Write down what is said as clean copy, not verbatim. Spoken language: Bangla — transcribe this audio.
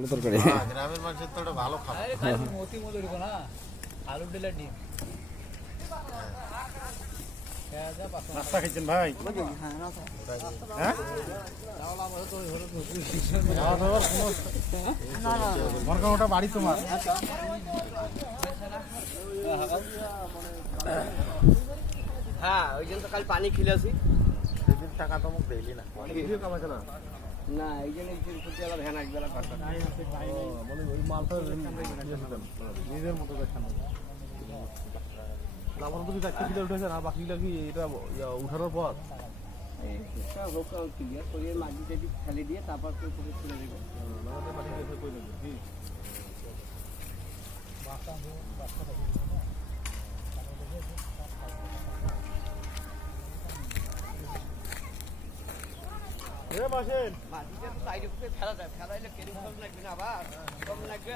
ভালো তরকারি। গ্রামের মানুষের তো ওটা ভালো খাবার। মতি মজুরি না আলু ডিলা ডিম নাস্তা খাইছেন ভাই? হ্যাঁ মনে করো ওটা বাড়ি তোমার? হ্যাঁ ওই জন্য তো কাল পানি খেলে আসি সেদিন টাকা তো মুখ দেইলি না। কামাইছে না? না এই জন্য ভ্যান একবেলা কাটা মানে ওই মালটা নিজের মতো দেখানো। আমার তো 4 কিলো উঠেছে না, বাকিগুলো কি এটা উঠানোর পর? ক্লিয়ার করে মাটি টাটি ফেলে দিয়ে তারপর তুলে দেবো। মাটিটা তো সাইডে ফেলা যায়, ফেলাইলে কেটে লাগবে না, আবার কম লাগবে।